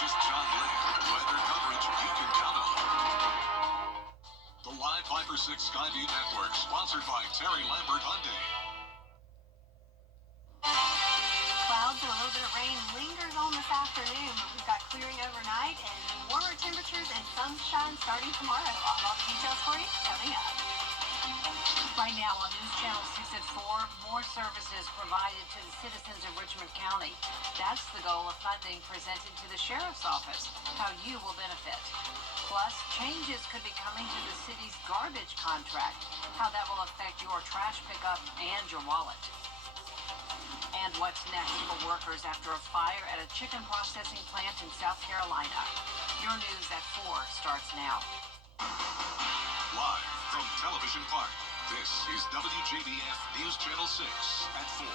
meteorologist John Lynn. Weather coverage you can count on. The Live 5 for 6 Skyview Network, sponsored by Terry Lambert Hyundai. Clouds and a little bit of rain lingers on this afternoon, but we've got clearing overnight and warmer temperatures and sunshine starting tomorrow. I'll have all the details for you coming up. Right now on News Channel 6 at 4, more services provided to the citizens of Richmond County. That's the goal of funding presented to the Sheriff's Office, how you will benefit. Plus, changes could be coming to the city's garbage contract, how that will affect your trash pickup and your wallet. And what's next for workers after a fire at a chicken processing plant in South Carolina. Your news at 4 starts now. Live from Television Park, this is WJBF News Channel 6 at 4.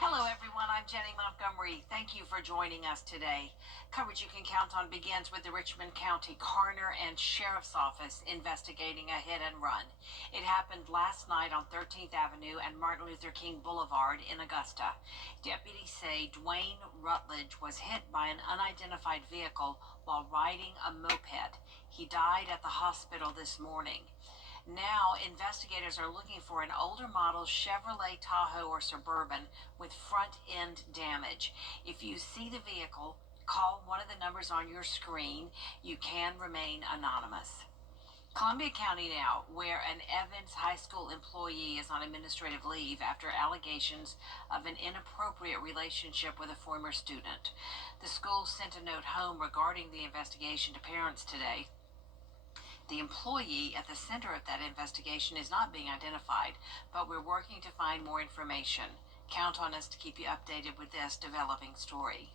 Hello, everyone. I'm Jenny Montgomery. Thank you for joining us today. Coverage you can count on begins with the Richmond County Coroner and Sheriff's Office investigating a hit and run. It happened last night on 13th Avenue and Martin Luther King Boulevard in Augusta. Deputies say Dwayne Rutledge was hit by an unidentified vehicle while riding a moped. He died at the hospital this morning. Now, investigators are looking for an older model Chevrolet Tahoe or Suburban with front end damage. If you see the vehicle, call one of the numbers on your screen. You can remain anonymous. Columbia County now, where an Evans High School employee is on administrative leave after allegations of an inappropriate relationship with a former student. The school sent a note home regarding the investigation to parents today. The employee at the center of that investigation is not being identified, but we're working to find more information. Count on us to keep you updated with this developing story.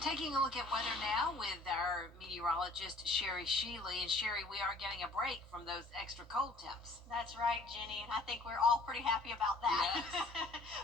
Taking a look at weather now with our meteorologist, Sherry Sheely. And Sherry, we are getting a break from those extra cold temps. That's right, Jenny, and I think we're all pretty happy about that. Yes.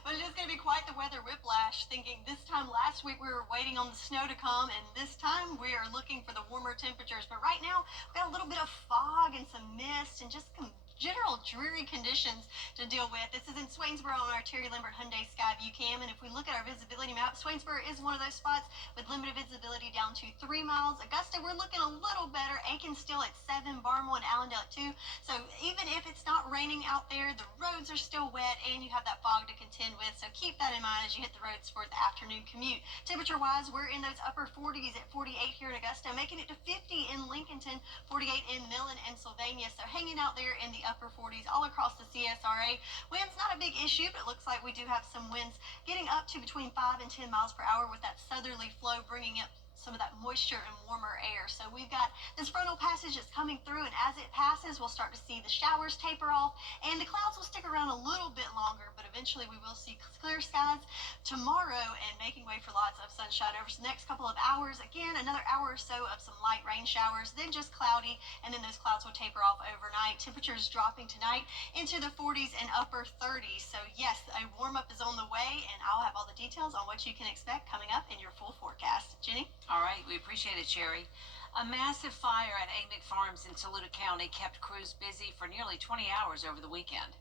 But it is going to be quite the weather whiplash, thinking this time last week we were waiting on the snow to come, and this time we are looking for the warmer temperatures. But right now, we've got a little bit of fog and some mist and just some general dreary conditions to deal with. This is in Swainsboro on our Terry Lambert Hyundai Skyview Cam, and if we look at our visibility map, Swainsboro is one of those spots with limited visibility down to 3 miles. Augusta, we're looking a little better. Aiken still at 7, Barnwell and Allendale at 2. So even if it's not raining out there, the roads are still wet and you have that fog to contend with. So keep that in mind as you hit the roads for the afternoon commute. Temperature-wise, we're in those upper 40s at 48 here in Augusta, making it to 50 in Lincolnton, 48 in Millen and Sylvania. So hanging out there in the upper 40s all across the CSRA. Wind's not a big issue, but it looks like we do have some winds getting up to between 5 and 10 miles per hour with that southerly flow bringing up some of that moisture and warmer air. So we've got this frontal passage that's coming through, and as it passes, we'll start to see the showers taper off, and the clouds will stick around a little bit longer, but eventually we will see clear skies tomorrow and making way for lots of sunshine over the next couple of hours. Again, another hour or so of some light rain showers, then just cloudy, and then those clouds will taper off overnight. Temperatures dropping tonight into the 40s and upper 30s. So yes, a warm-up is on the way, and I'll have all the details on what you can expect coming up in your full forecast. Jenny? All right, we appreciate it, Sherry. A massive fire at Amick Farms in Saluda County kept crews busy for nearly 20 hours over the weekend.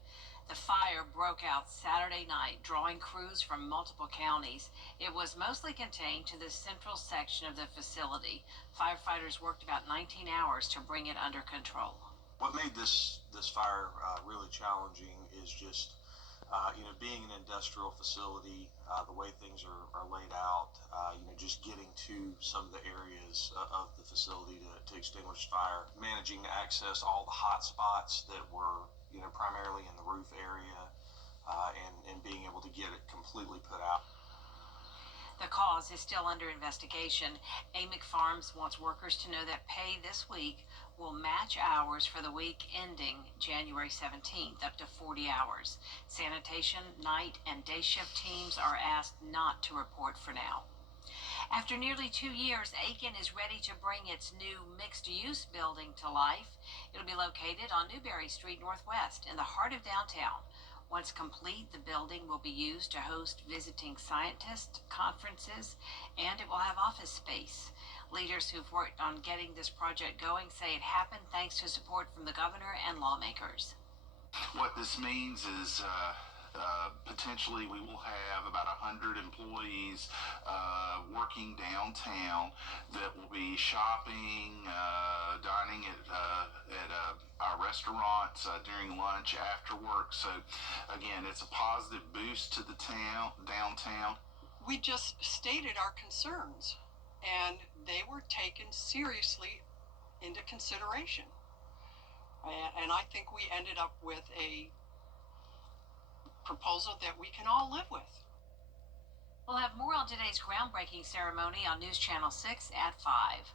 The fire broke out Saturday night, drawing crews from multiple counties. It was mostly contained to the central section of the facility. Firefighters worked about 19 hours to bring it under control. What made this fire really challenging is just being an industrial facility, the way things are laid out, just getting to some of the areas of the facility to extinguish fire, managing to access all the hot spots that were, primarily in the roof area, and being able to get it completely put out. The cause is still under investigation. Amick Farms wants workers to know that pay this week will match hours for the week ending January 17th, up to 40 hours. Sanitation, night, and day shift teams are asked not to report for now. After nearly 2 years, Aiken is ready to bring its new mixed-use building to life. It'll be located on Newberry Street Northwest in the heart of downtown. Once complete, the building will be used to host visiting scientists, conferences, and it will have office space. Leaders who've worked on getting this project going say it happened thanks to support from the governor and lawmakers. What this means is Potentially, we will have about 100 employees working downtown that will be shopping, dining at our restaurants during lunch, after work. So, again, it's a positive boost to the downtown. We just stated our concerns, and they were taken seriously into consideration. And I think we ended up with a proposal that we can all live with. We'll have more on today's groundbreaking ceremony on News Channel 6 at 5.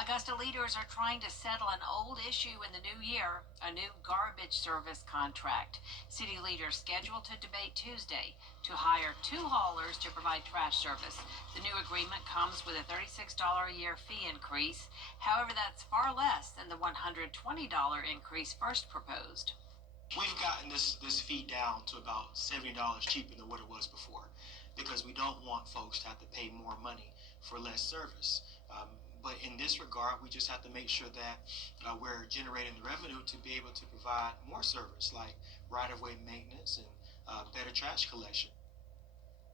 Augusta leaders are trying to settle an old issue in the new year, a new garbage service contract. City leaders scheduled to debate Tuesday to hire 2 haulers to provide trash service. The new agreement comes with a $36 a year fee increase. However, that's far less than the $120 increase first proposed. We've gotten this fee down to about $70 cheaper than what it was before, because we don't want folks to have to pay more money for less service. But in this regard, we just have to make sure that we're generating the revenue to be able to provide more service, like right-of-way maintenance and better trash collection.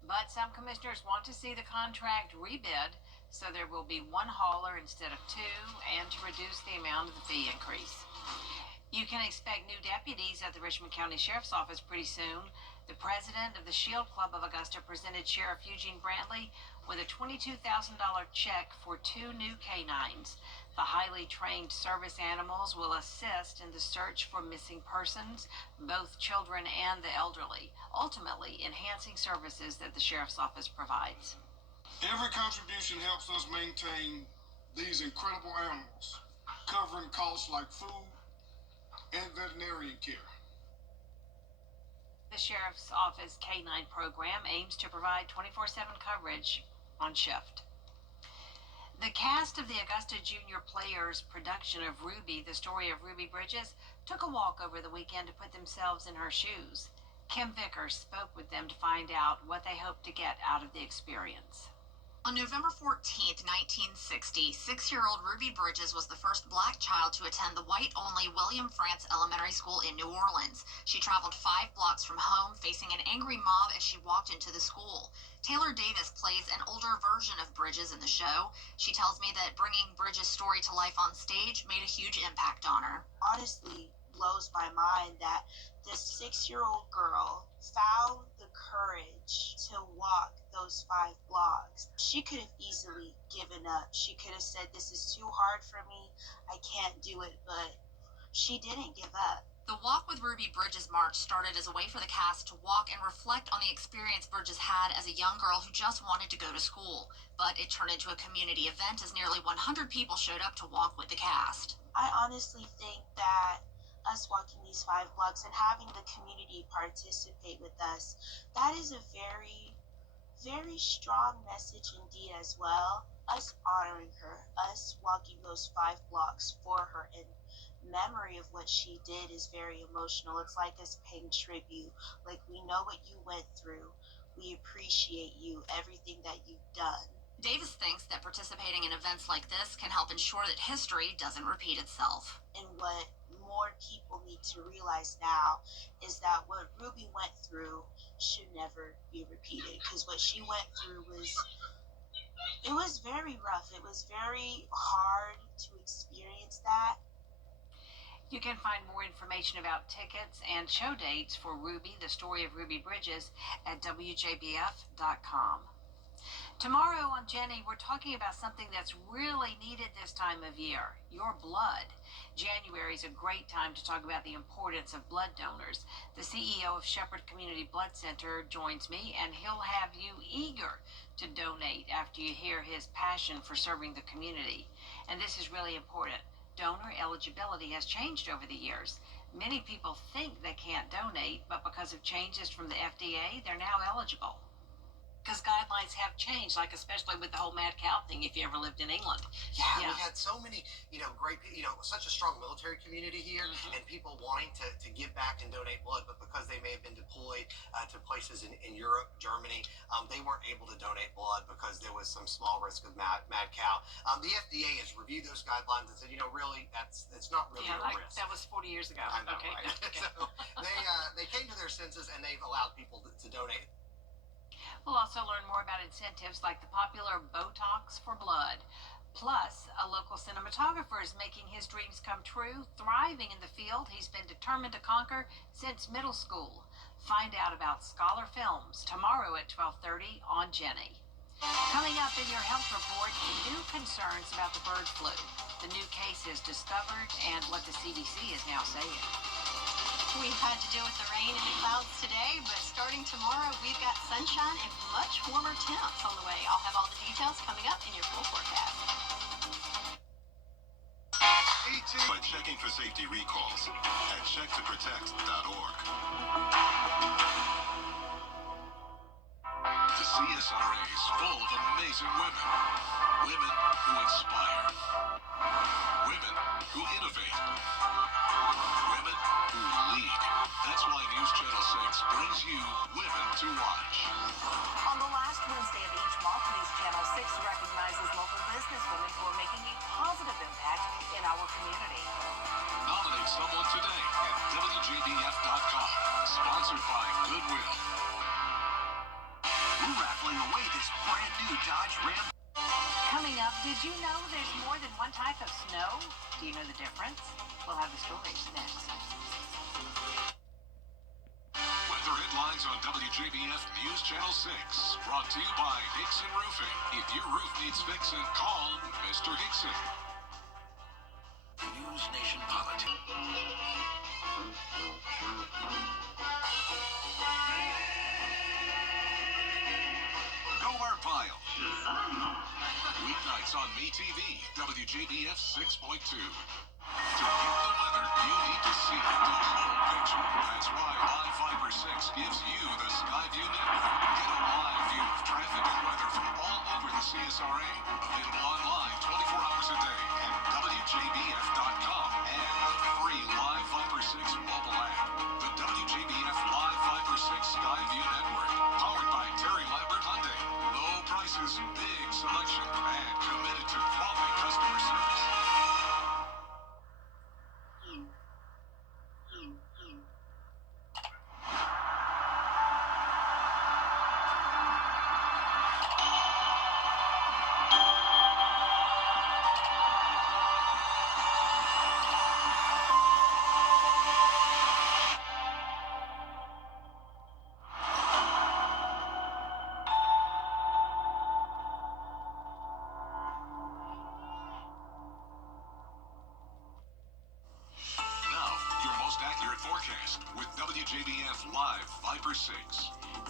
But some commissioners want to see the contract rebid, so there will be 1 hauler instead of 2, and to reduce the amount of the fee increase. You can expect new deputies at the Richmond County Sheriff's Office pretty soon. The president of the Shield Club of Augusta presented Sheriff Eugene Brantley with a $22,000 check for 2 new canines. The highly trained service animals will assist in the search for missing persons, both children and the elderly, ultimately enhancing services that the Sheriff's Office provides. Every contribution helps us maintain these incredible animals, covering costs like food and veterinarian care. The Sheriff's Office K-9 program aims to provide 24/7 coverage on shift. The cast of the Augusta Junior Players production of Ruby, the story of Ruby Bridges, took a walk over the weekend to put themselves in her shoes. Kim Vickers spoke with them to find out what they hope to get out of the experience. On November 14, 1960, 6-year-old Ruby Bridges was the first black child to attend the white-only William Frantz Elementary School in New Orleans. She traveled 5 blocks from home, facing an angry mob as she walked into the school. Taylor Davis plays an older version of Bridges in the show. She tells me that bringing Bridges' story to life on stage made a huge impact on her. Honestly, blows my mind that this 6-year-old girl found the courage to walk those 5 blocks. She could have easily given up. She could have said, this is too hard for me, I can't do it, but she didn't give up. The Walk with Ruby Bridges March started as a way for the cast to walk and reflect on the experience Bridges had as a young girl who just wanted to go to school. But it turned into a community event as nearly 100 people showed up to walk with the cast. I honestly think that us walking these 5 blocks and having the community participate with us, that is a very, very strong message indeed as well. Us honoring her, us walking those 5 blocks for her in memory of what she did is very emotional. It's like us paying tribute. Like, we know what you went through. We appreciate you, everything that you've done. Davis thinks that participating in events like this can help ensure that history doesn't repeat itself. And what more people need to realize now is that what Ruby went through should never be repeated, because what she went through was very rough. It was very hard to experience that. You can find more information about tickets and show dates for Ruby, the story of Ruby Bridges, at WJBF.com. Tomorrow on Jenny, we're talking about something that's really needed this time of year, your blood. January is a great time to talk about the importance of blood donors. The CEO of Shepherd Community Blood Center joins me, and he'll have you eager to donate after you hear his passion for serving the community. And this is really important. Donor eligibility has changed over the years. Many people think they can't donate, but because of changes from the FDA, they're now eligible. Because guidelines have changed, like especially with the whole mad cow thing, if you ever lived in England. Yeah, we had so many, great, such a strong military community here, and people wanting to give back and donate blood, but because they may have been deployed, to places in Europe, Germany. They weren't able to donate blood because there was some small risk of mad cow. The FDA has reviewed those guidelines and said, really, it's not really a risk. That was 40 years ago. I know, Okay. right? Okay. So they came to their senses and they've allowed people to donate. We'll also learn more about incentives like the popular Botox for blood. Plus, a local cinematographer is making his dreams come true, thriving in the field he's been determined to conquer since middle school. Find out about Scholar Films tomorrow at 12:30 on Jenny. Coming up in your health report, new concerns about the bird flu. The new cases discovered and what the CDC is now saying. We had to deal with the rain and the clouds today, but starting tomorrow, we've got sunshine and much warmer temps on the way. I'll have all the details coming up in your full forecast. By checking for safety recalls at checktoprotect.org. The CSRA is full of amazing women. Women who inspire. Women who innovate. Women who lead. That's why News Channel 6 brings you Women to Watch. On the last Wednesday of each month, News Channel 6 recognizes local businesswomen who are making a positive impact in our community. Nominate someone today at WJBF.com. Sponsored by Goodwill. We're raffling away this brand new Dodge Ram. Coming up, did you know there's more than one type of snow? Do you know the difference? We'll have the stories next. Weather headlines on WJBF News Channel 6. Brought to you by Hickson Roofing. If your roof needs fixing, call Mr. Hickson. News Nation Politics. Gomer Pyle. Weeknights on MeTV, WJBF 6.2. To get the weather, you need to see the whole picture. That's why Live Fiber 6 gives you the Skyview network. Get a live view of traffic and weather from all over the CSRA. Available online 24 hours a day at WJBF.com and the free Live Fiber 6 mobile app. The WJBF Live Fiber 6 Skyview network. Powered by Terry Lambert Hyundai. Low prices, big selection, and committed to quality customer service. Now, your most accurate forecast with WJBF Live Viper 6.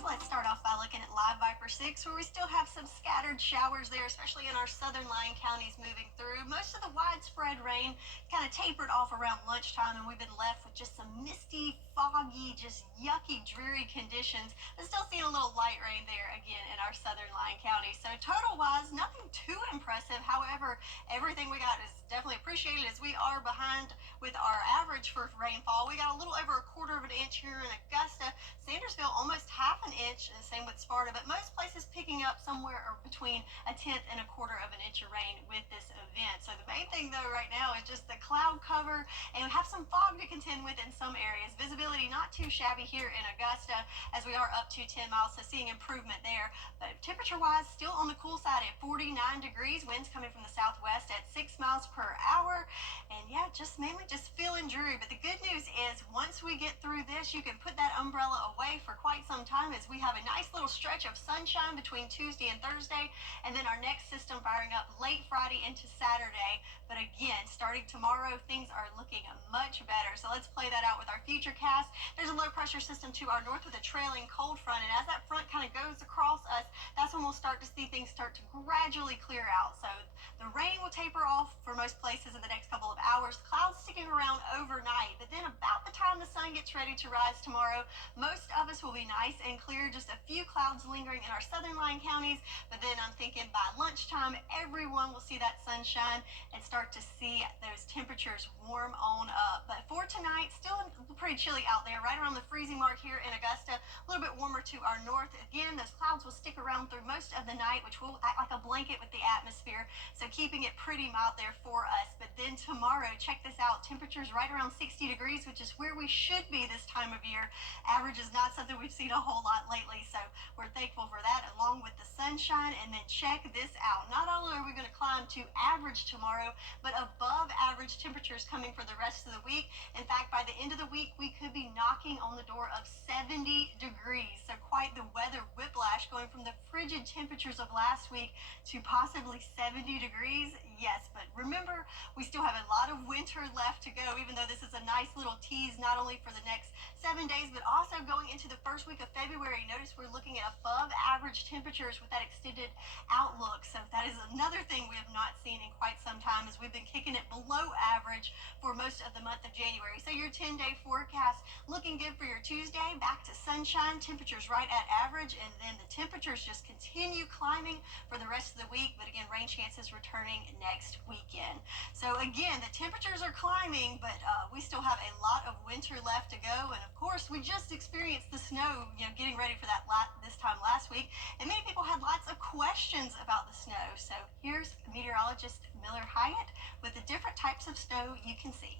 Let's start off by looking at Live Viper 6, where we still have some scattered showers there, especially in our southern lying counties moving through. Most of the widespread rain kind of tapered off around lunchtime, and we've been left with just some misty, foggy, just yucky, dreary conditions. But still seeing a little light rain there again in our southern lying counties. So total-wise, nothing too impressive. However, everything we got is definitely appreciated as we are behind with our average for rainfall. We got a little over a quarter of an inch here in Augusta. Sandersville almost half an inch, and the same with Sparta, but most places picking up somewhere between a tenth and a quarter of an inch of rain with this event. So the main thing though right now is just the cloud cover, and we have some fog to contend with in some areas. Visibility not too shabby here in Augusta as we are up to 10 miles, so seeing improvement there. But temperature wise, still on the cool side at 49 degrees, winds coming from the southwest at 6 miles per hour. And yeah, just mainly just feeling dreary. But the good news is once we get through this, you can put that umbrella away for quite some time as we have a nice little stretch of sunshine between Tuesday and Thursday, and then our next system firing up late Friday into Saturday. But again, starting tomorrow, things are looking much better. So let's play that out with our future cast. There's a low pressure system to our north with a trailing cold front, and as that front kind of goes across us, that's when we'll start to see things start to gradually clear out. So the rain will taper off for most places in the next couple of hours. Clouds sticking around overnight, but then about the time the sun gets ready to rise tomorrow, most of us will be nice and clear. Just a few clouds lingering in our southern lying counties, but then I'm thinking by lunchtime, everyone will see that sunshine and start to see those temperatures warm on up. But for tonight, still pretty chilly out there, right around the freezing mark here in Augusta. A little bit warmer to our north. Again, those clouds will stick around through most of the night, which will act like a blanket with the atmosphere, so keeping it pretty mild there for us. But then tomorrow, check this out, temperatures right around 60 degrees, which is where we should be this time of year. Average is not something we've seen a whole lot lately, so we're thankful for that, along with the sunshine. And then check this out, not only are we going to climb to average tomorrow, but above average temperatures coming for the rest of the week. In fact, by the end of the week, we could be knocking on the door of 70 degrees. So quite the weather whiplash, going from the frigid temperatures of last week to possibly 70 degrees. Yes, but remember, we still have a lot of winter left to go, even though this is a nice little tease, not only for the next 7 days, but also going into the first week of February. Notice we're looking at above average temperatures with that extended outlook. So that is another thing we have not seen in quite some time, as we've been kicking it below average for most of the month of January. So your 10-day forecast looking good for your Tuesday, back to sunshine, temperatures right at average, and then the temperatures just continue climbing for the rest of the week. But again, rain chances returning next weekend. So again, the temperatures are climbing, but we still have a lot of winter left to go. And of course, we just experienced the snow, getting ready for that this time last week. And many people had lots of questions about the snow. So here's meteorologist Miller Hyatt with the different types of snow you can see.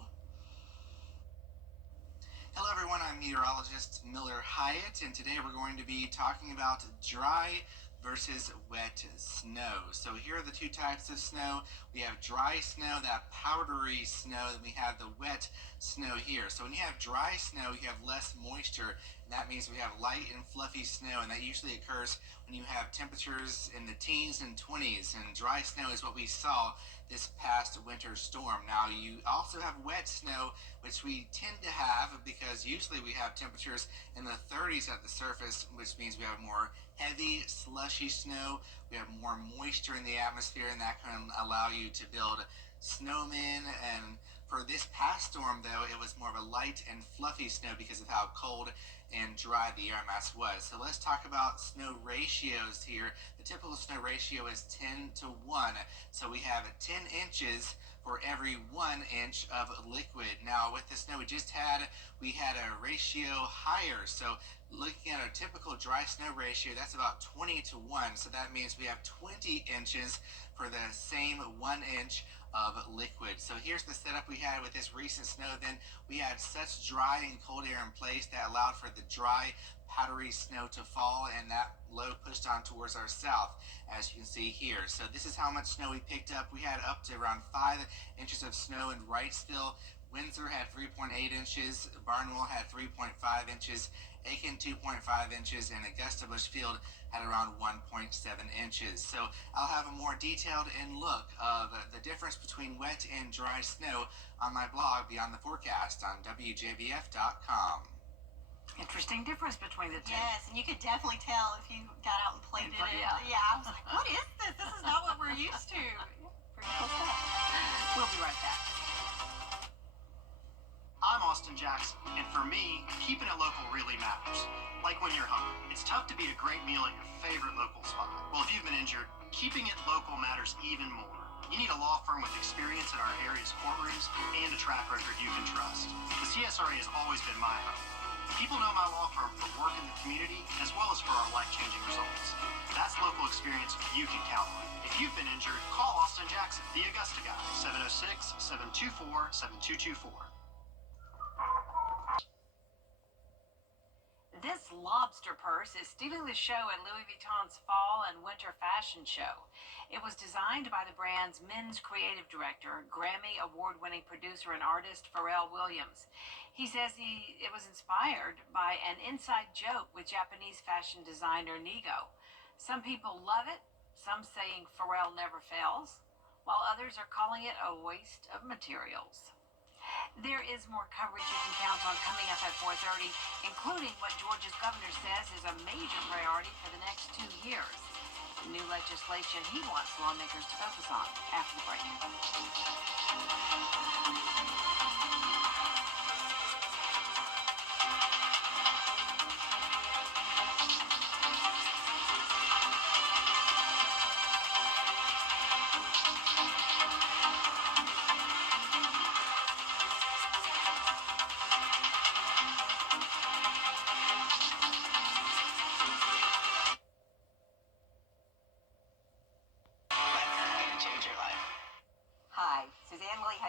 Hello everyone, I'm meteorologist Miller Hyatt, and today we're going to be talking about dry versus wet snow. So here are the two types of snow. We have dry snow, that powdery snow, and we have the wet snow here. So when you have dry snow, you have less moisture, and that means we have light and fluffy snow, and that usually occurs when you have temperatures in the teens and 20s, and dry snow is what we saw this past winter storm. Now you also have wet snow, which we tend to have because usually we have temperatures in the 30s at the surface, which means we have more heavy, slushy snow. We have more moisture in the atmosphere, and that can allow you to build snowmen. And for this past storm, though, it was more of a light and fluffy snow because of how cold and dry the air mass was. So let's talk about snow ratios here. The typical snow ratio is 10 to 1. So we have 10 inches for every 1 inch of liquid. Now with the snow we just had, we had a ratio higher. So looking at a typical dry snow ratio, that's about 20 to 1. So that means we have 20 inches for the same 1 inch of liquid. So here's the setup we had with this recent snow. Then we had such dry and cold air in place that allowed for the dry, powdery snow to fall, and that low pushed on towards our south, as you can see here. So this is how much snow we picked up. We had up to around 5 inches of snow in Wrightsville. Windsor had 3.8 inches, Barnwell had 3.5 inches, Aiken 2.5 inches, and Augusta Bushfield had around 1.7 inches. So I'll have a more detailed look of the difference between wet and dry snow on my blog Beyond the Forecast on WJBF.com. Interesting difference between the two. Yes, and you could definitely tell if you got out and played it. Yeah. I was like, what is this? This is not what we're used to. Pretty cool stuff. We'll be right back. I'm Austin Jackson, and for me, keeping it local really matters. Like when you're hungry, it's tough to beat a great meal at your favorite local spot. Well, if you've been injured, keeping it local matters even more. You need a law firm with experience in our area's courtrooms and a track record you can trust. The CSRA has always been my home. People know my law firm for work in the community as well as for our life-changing results. That's local experience you can count on. If you've been injured, call Austin Jackson, the Augusta guy, 706-724-7224. This lobster purse is stealing the show at Louis Vuitton's Fall and Winter Fashion Show. It was designed by the brand's men's creative director, Grammy award-winning producer and artist Pharrell Williams. He says it was inspired by an inside joke with Japanese fashion designer Nigo. Some people love it, some saying Pharrell never fails, while others are calling it a waste of materials. There is more coverage you can count on coming up at 4:30, including what Georgia's governor says is a major priority for the next 2 years. The new legislation he wants lawmakers to focus on after the break.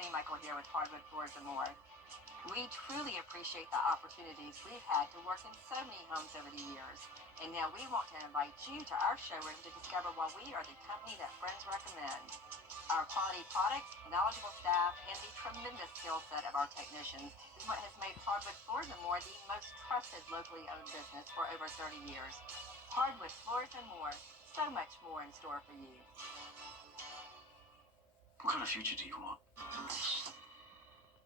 Patty Michael here with Hardwood Floors and More. We truly appreciate the opportunities we've had to work in so many homes over the years. And now we want to invite you to our showroom to discover why we are the company that friends recommend. Our quality products, knowledgeable staff, and the tremendous skill set of our technicians is what has made Hardwood Floors and More the most trusted locally owned business for over 30 years. Hardwood Floors and More, so much more in store for you. What kind of future do you want?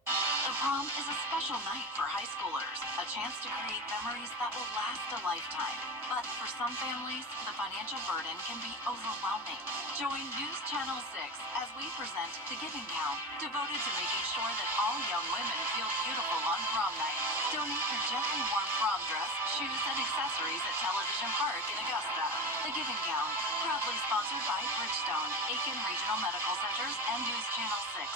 The prom is a special night for high schoolers, a chance to create memories that will last a lifetime. But for some families, the financial burden can be overwhelming. Join News Channel 6 as we present The Giving Gown, devoted to making sure that all young women feel beautiful on prom night. Donate your gently warm prom dress, shoes, and accessories at Television Park in Augusta. The Giving Gown, proudly sponsored by Bridgestone, Aiken Regional Medical Centers, and News Channel 6.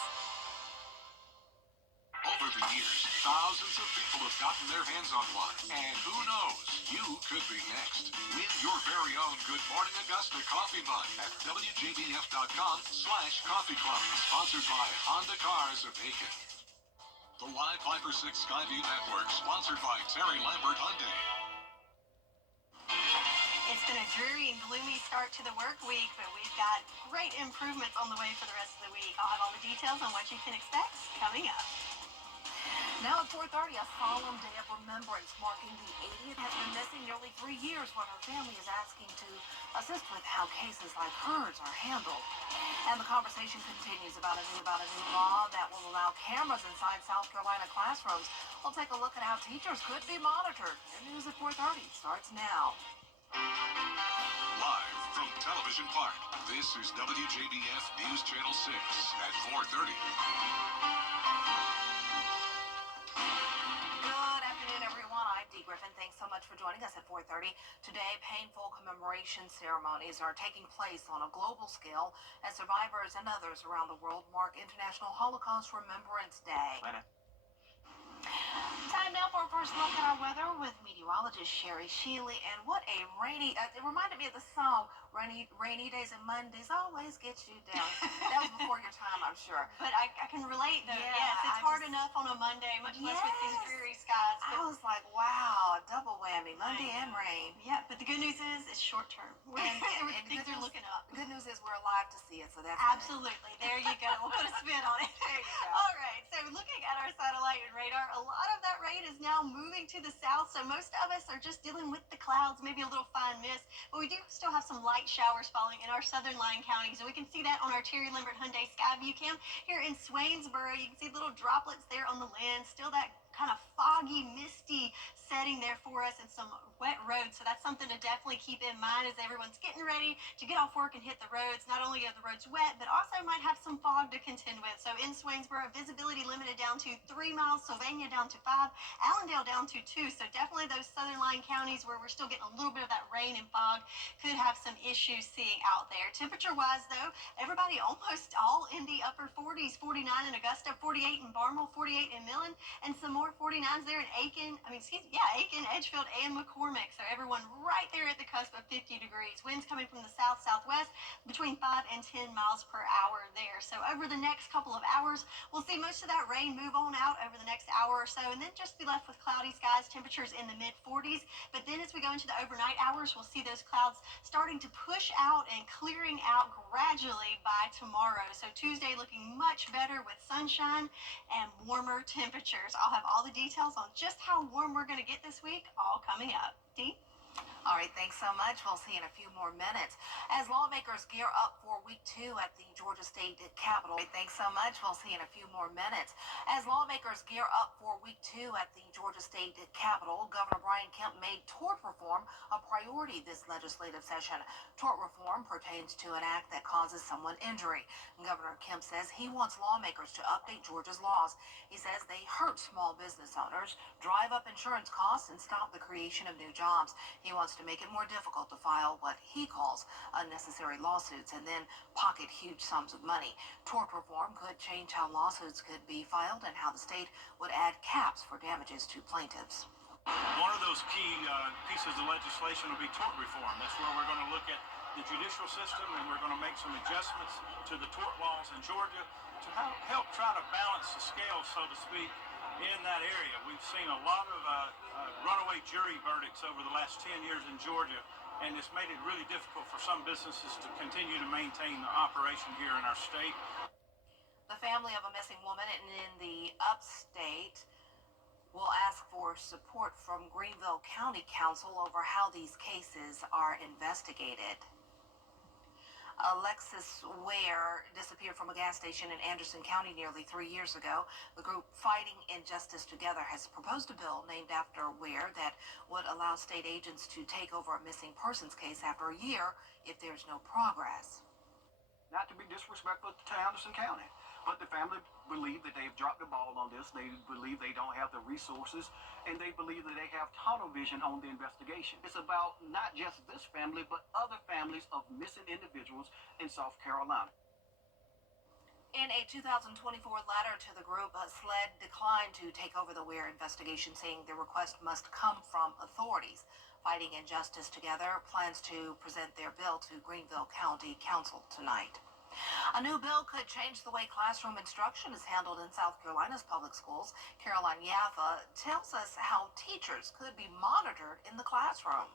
Over the years, thousands of people have gotten their hands on one. And who knows, you could be next. Win your very own Good Morning Augusta coffee mug at WJBF.com/coffee club. Sponsored by Honda Cars of Aiken. The Live Viper 6 Skyview Network, sponsored by Terry Lambert Hyundai. It's been a dreary and gloomy start to the work week, but we've got great improvements on the way for the rest of the week. I'll have all the details on what you can expect coming up. Now at 4:30, a solemn day of remembrance marking the 80th has been missing nearly 3 years, what her family is asking to assist with how cases like hers are handled. And the conversation continues about a new law that will allow cameras inside South Carolina classrooms. We'll take a look at how teachers could be monitored. Your news at 4:30 starts now. Live from Television Park, this is WJBF News Channel 6 at 4:30. Good afternoon, everyone. I'm Dee Griffin. Thanks so much for joining us at 4:30. Today, painful commemoration ceremonies are taking place on a global scale as survivors and others around the world mark International Holocaust Remembrance Day. Time now for a first look at our weather with meteorologist Sherry Sheely. And what a rainy, it reminded me of the song, Rainy Days and Mondays Always Get You Down. That was before your time, I'm sure. But I can relate, though. Yeah, yes, it's hard enough on a Monday, much less with these dreary skies. I was like, wow, double whammy, Monday and rain. Yeah, but the good news is it's short term. And Things are looking up. The good news is we're alive to see it, so that's Absolutely. There you go. We'll put a spin on it. There you go. All right. So looking at our satellite and radar, a lot of that rain is now moving to the south. So most of us are just dealing with the clouds, maybe a little fine mist. But we do still have some light showers falling in our southern line counties. And we can see that on our Terry Lambert Hyundai Skyview cam here in Swainsboro. You can see little droplets there on the land. Still that kind of foggy, misty setting there for us and some wet roads. So that's something to definitely keep in mind as everyone's getting ready to get off work and hit the roads. Not only are the roads wet, but also might have some fog to contend with. So in Swainsboro, visibility limited down to 3 miles, Sylvania down to 5, Allendale down to 2. So definitely those southern line counties where we're still getting a little bit of that rain and fog could have some issues seeing out there. Temperature-wise, though, everybody almost all in the upper 40s, 49 in Augusta, 48 in Barnwell, 48 in Millen, and some more 49s there in Aiken, Aiken, Edgefield, and McCormick. So everyone right there at the cusp of 50 degrees. Winds coming from the south-southwest between 5 and 10 miles per hour there. So over the next couple of hours, we'll see most of that rain move on out over the next hour or so, and then just be left with cloudy skies, temperatures in the mid-40s. But then as we go into the overnight hours, we'll see those clouds starting to push out and clearing out gradually by tomorrow. So Tuesday looking much better with sunshine and warmer temperatures. I'll have all the details on just how warm we're going to get this week all coming up. Dee? All right, thanks so much. We'll see you in a few more minutes. As lawmakers gear up for week 2 at the Georgia State Capitol. Thanks so much. We'll see you in a few more minutes. As lawmakers gear up for week 2 at the Georgia State Capitol, Governor Brian Kemp made tort reform a priority this legislative session. Tort reform pertains to an act that causes someone injury. Governor Kemp says he wants lawmakers to update Georgia's laws. He says they hurt small business owners, drive up insurance costs, and stop the creation of new jobs. He wants to make it more difficult to file what he calls unnecessary lawsuits and then pocket huge sums of money. Tort reform could change how lawsuits could be filed and how the state would add caps for damages to plaintiffs. One of those key pieces of legislation will be tort reform. That's where we're going to look at the judicial system, and we're going to make some adjustments to the tort laws in Georgia to help try to balance the scale, so to speak, in that area. We've seen a lot of runaway jury verdicts over the last 10 years in Georgia, and it's made it really difficult for some businesses to continue to maintain the operation here in our state. The family of a missing woman in the upstate will ask for support from Greenville County Council over how these cases are investigated. Alexis Ware disappeared from a gas station in Anderson County nearly 3 years ago. The group Fighting Injustice Together has proposed a bill named after Ware that would allow state agents to take over a missing persons case after a year if there's no progress. Not to be disrespectful to Anderson County, but the family believe that they've dropped the ball on this. They believe they don't have the resources, and they believe that they have tunnel vision on the investigation. It's about not just this family, but other families of missing individuals in South Carolina. In a 2024 letter to the group, SLED declined to take over the Ware investigation, saying the request must come from authorities. Fighting Injustice Together plans to present their bill to Greenville County Council tonight. A new bill could change the way classroom instruction is handled in South Carolina's public schools. Caroline Yaffa tells us how teachers could be monitored in the classroom.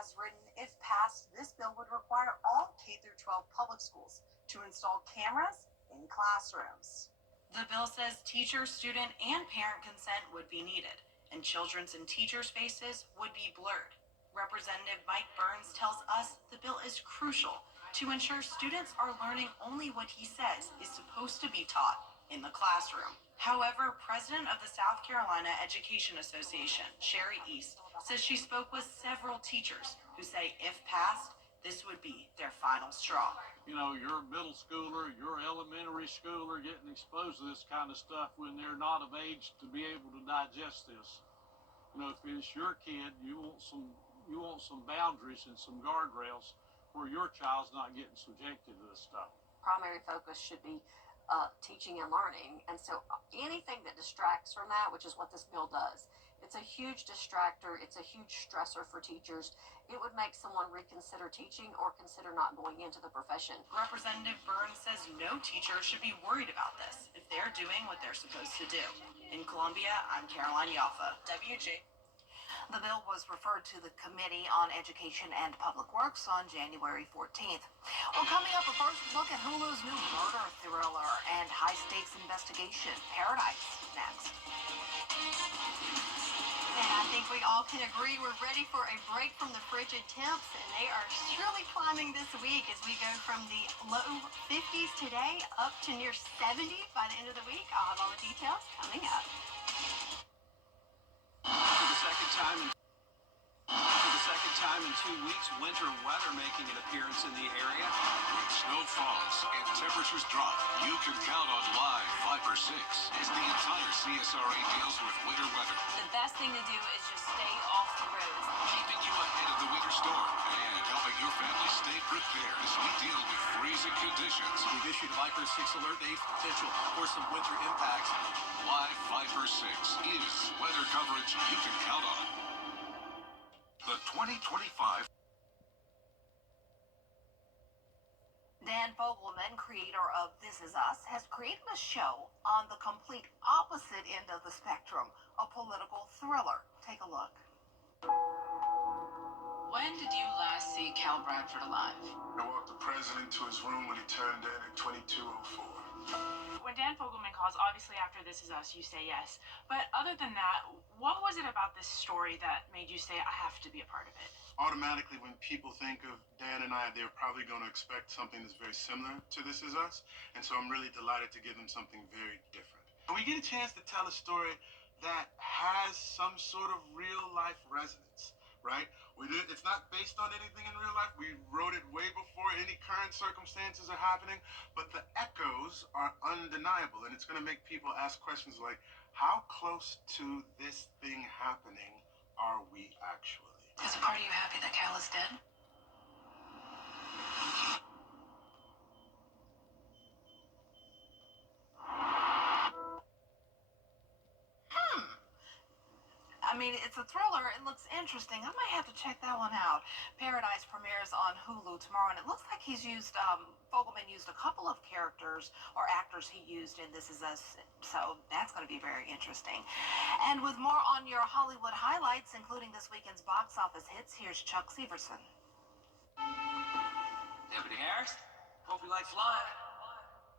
As written, if passed, this bill would require all K-12 public schools to install cameras in classrooms. The bill says teacher, student, and parent consent would be needed, and children's and teachers' faces would be blurred. Representative Mike Burns tells us the bill is crucial to ensure students are learning only what he says is supposed to be taught in the classroom. However, President of the South Carolina Education Association, Sherry East, says she spoke with several teachers who say if passed, this would be their final straw. You know, your middle schooler, your elementary schooler getting exposed to this kind of stuff when they're not of age to be able to digest this. You know, if it's your kid, you want some boundaries and some guardrails where your child's not getting subjected to this stuff. Primary focus should be teaching and learning, and so anything that distracts from that, which is what this bill does, it's a huge distractor, it's a huge stressor for teachers. It would make someone reconsider teaching or consider not going into the profession. Representative Burns says no teacher should be worried about this if they're doing what they're supposed to do. In Columbia, I'm Caroline Yaffa, WJ. The bill was referred to the Committee on Education and Public Works on January 14th. Well, coming up, a first look at Hulu's new murder thriller and high-stakes investigation, Paradise, next. And I think we all can agree we're ready for a break from the frigid temps, and they are surely climbing this week as we go from the low 50s today up to near 70 by the end of the week. I'll have all the details coming up. For the second time in 2 weeks, winter weather making an appearance in the area. When snow falls and temperatures drop, you can count on Live Viper 6 as the entire CSRA deals with winter weather. The best thing to do is just stay off the roads. Keeping you ahead of the winter storm and helping your family stay prepared as we deal with freezing conditions. We've issued Viper 6 alert days potential for some winter impacts. Live Viper 6 is weather coverage you can count on. The 2025 Dan Fogelman, creator of This Is Us, has created a show on the complete opposite end of the spectrum, a political thriller. Take a look. When did you last see Cal Bradford alive? I walked the president to his room when he turned in at 22:04. When Dan Fogelman calls, obviously after This Is Us, you say yes. But other than that, what was it about this story that made you say, I have to be a part of it? Automatically, when people think of Dan and I, they're probably going to expect something that's very similar to This Is Us. And so I'm really delighted to give them something very different. And we get a chance to tell a story that has some sort of real-life resonance, right? It's not based on anything in real life. We wrote it way before any current circumstances are happening, but the echoes are undeniable, and it's going to make people ask questions like, how close to this thing happening are we actually? Is a part of you happy that Cal is dead? mean, it's a thriller. It looks interesting. I might have to check that one out. Paradise premieres on Hulu tomorrow, and it looks like Fogelman used a couple of characters or actors he used in This Is Us, so that's going to be very interesting. And with more on your Hollywood highlights, including this weekend's box office hits, here's Chuck Severson. Deputy Harris, hope you like flying.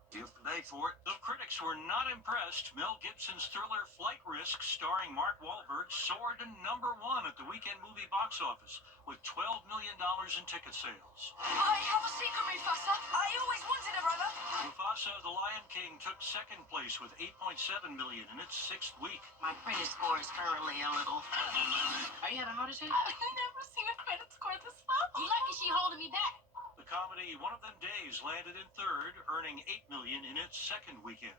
Here's the day for it. Though critics were not impressed, Mel Gibson's thriller Flight Risk, starring Mark Wahlberg, soared to #1 at the weekend movie box office with $12 million in ticket sales. I have a secret, Mufasa. I always wanted a brother. Mufasa, the Lion King, took second place with $8.7 million in its 6th week. My credit score is currently a little. Are you having a heart attack? I've never seen a credit score this low. You lucky she holding me back. The comedy One of Them Days landed in 3rd, earning $8 million in its 2nd weekend.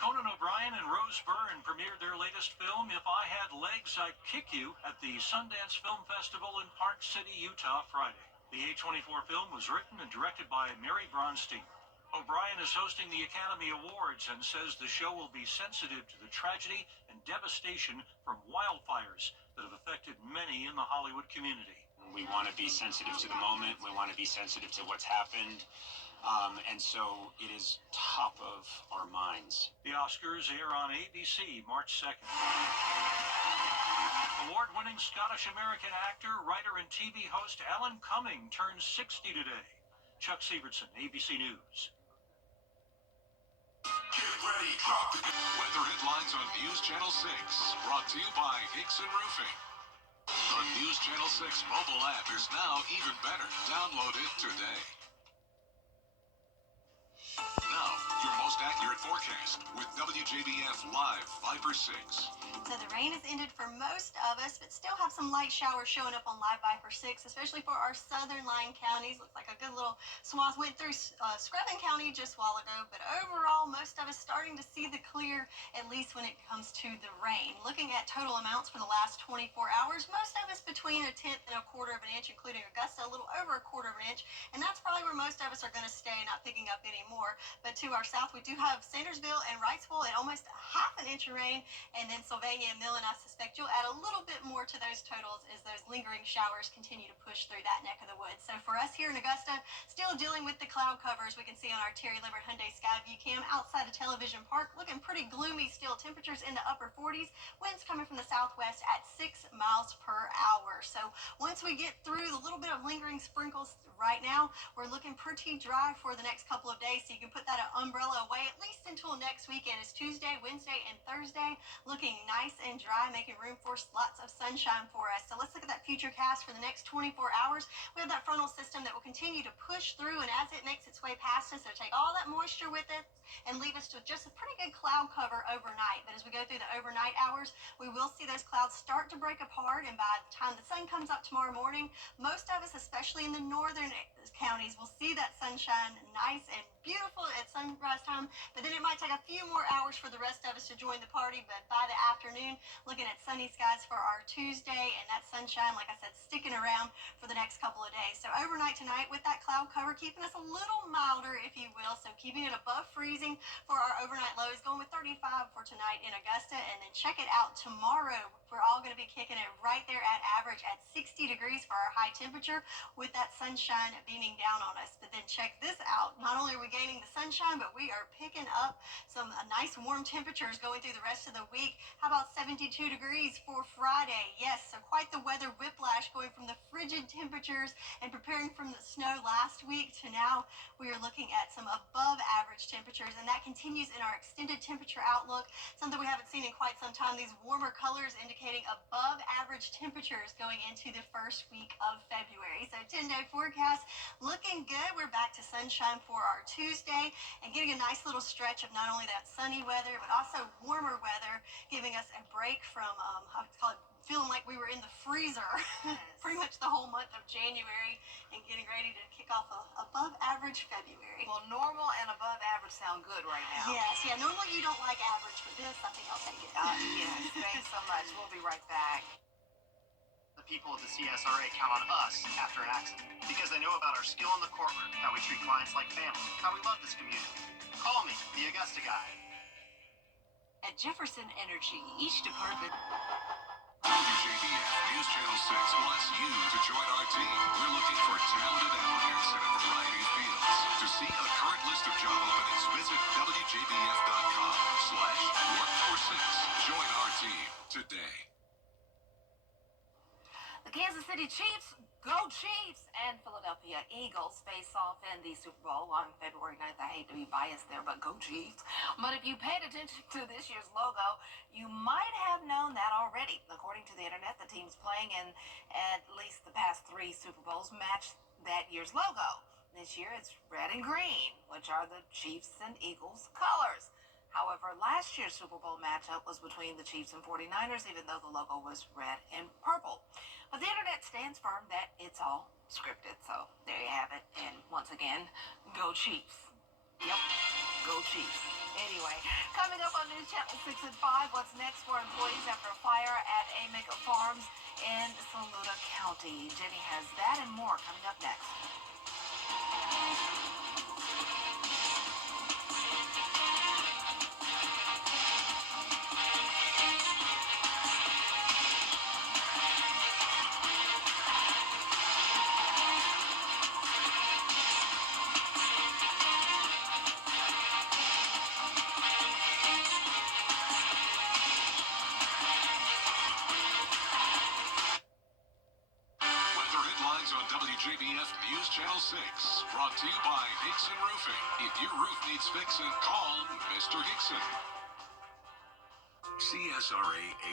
Conan O'Brien and Rose Byrne premiered their latest film, If I Had Legs, I'd Kick You, at the Sundance Film Festival in Park City, Utah, Friday. The A24 film was written and directed by Mary Bronstein. O'Brien is hosting the Academy Awards and says the show will be sensitive to the tragedy and devastation from wildfires that have affected many in the Hollywood community. We want to be sensitive to the moment. We want to be sensitive to what's happened. And so it is top of our minds. The Oscars air on ABC March 2nd. Award-winning Scottish-American actor, writer, and TV host Alan Cumming turns 60 today. Chuck Severson, ABC News. Get ready, drop the weather headlines on News Channel 6. Brought to you by Hickson Roofing. The News Channel 6 mobile app is now even better. Download it today. Now, your most accurate forecast with WJBF Live Viper 6. So the rain has ended for most of us, but still have some light showers showing up on Live Viper 6, especially for our southern line counties. Looks like a good little swath went through Scrubbin County just a while ago, but overall, most of us starting to see the clear, at least when it comes to the rain. Looking at total amounts for the last 24 hours, most of us between 1/10 and 1/4 of an inch, including Augusta, a little over 1/4 of an inch, and that's probably where most of us are going to stay, not picking up any more. But to our south, we do have Sandersville and Wrightsville at almost 1/2 inch of rain, and then Sylvania and Millen, I suspect you'll add a little bit more to those totals as those lingering showers continue to push through that neck of the woods. So for us here in Augusta, still dealing with the cloud covers we can see on our Terry Libbert Hyundai Skyview cam outside of Television Park, looking pretty gloomy still. Temperatures in the upper 40s, winds coming from the southwest at 6 miles per hour. So once we get through the little bit of lingering sprinkles right now, we're looking pretty dry for the next couple of days, so you can put that umbrella away at least until next weekend. It's Tuesday, Wednesday, and Thursday, looking nice and dry, making room for lots of sunshine for us. So let's look at that future cast for the next 24 hours. We have that frontal system that will continue to push through, and as it makes its way past us, it'll take all that moisture with it and leave us with just a pretty good cloud cover overnight. But as we go through the overnight hours, we will see those clouds start to break apart, and by the time the sun comes up tomorrow morning, most of us, especially in the northern counties, will see that sunshine nice and beautiful at sunrise time, but then it might take a few more hours for the rest of us to join the party. But by the afternoon, looking at sunny skies for our Tuesday, and that sunshine, like I said, sticking around for the next couple of days. So overnight tonight with that cloud cover, keeping us a little milder, if you will, so keeping it above freezing for our overnight lows, going with 35 for tonight in Augusta. And then check it out tomorrow, we're all going to be kicking it right there at average at 60 degrees for our high temperature, with that sunshine beaming down on us. But then check this out, not only are we gaining the sunshine, but we are picking up some nice warm temperatures going through the rest of the week. How about 72 degrees for Friday? Yes, so quite the weather whiplash, going from the frigid temperatures and preparing from the snow last week to now we are looking at some above average temperatures, and that continues in our extended temperature outlook, something we haven't seen in quite some time. These warmer colors indicating above average temperatures going into the first week of February. So 10-day forecast looking good. We're back to sunshine for our Tuesday and getting a nice little stretch of not only that sunny weather, but also warmer weather, giving us a break from, feeling like we were in the freezer pretty much the whole month of January, and getting ready to kick off a above average February. Well, normal and above average sound good right now. Yes, yeah, normally you don't like average, but this, I think I'll take it. Yes, thanks so much. We'll be right back. The people of the CSRA count on us after an accident because they know about our skill in the courtroom, how we treat clients like family, how we love this community. Call me, the Augusta guy. At Jefferson Energy, each department... WJBF News Channel 6 wants you to join our team. We're looking for talented applicants in a variety of fields. To see a current list of job openings, visit WJBF.com/workfor6. Join our team today. The Kansas City Chiefs, go Chiefs, and Philadelphia Eagles face off in the Super Bowl on February 9th. I hate to be biased there, but go Chiefs. But if you paid attention to this year's logo, you might have known that already. According to the internet, the teams playing in at least the past 3 Super Bowls match that year's logo. This year it's red and green, which are the Chiefs and Eagles colors. However, last year's Super Bowl matchup was between the Chiefs and 49ers, even though the logo was red and purple. But the internet stands firm that it's all scripted, so there you have it. And once again, go Chiefs. Yep, go Chiefs. Anyway, coming up on News Channel 6 at 5, what's next for employees after a fire at Amick Farms in Saluda County? Jenny has that and more coming up next. Weather headlines on WJBF News Channel 6. Brought to you by Hickson Roofing. If your roof needs fixing, call Mr. Hickson. CSRA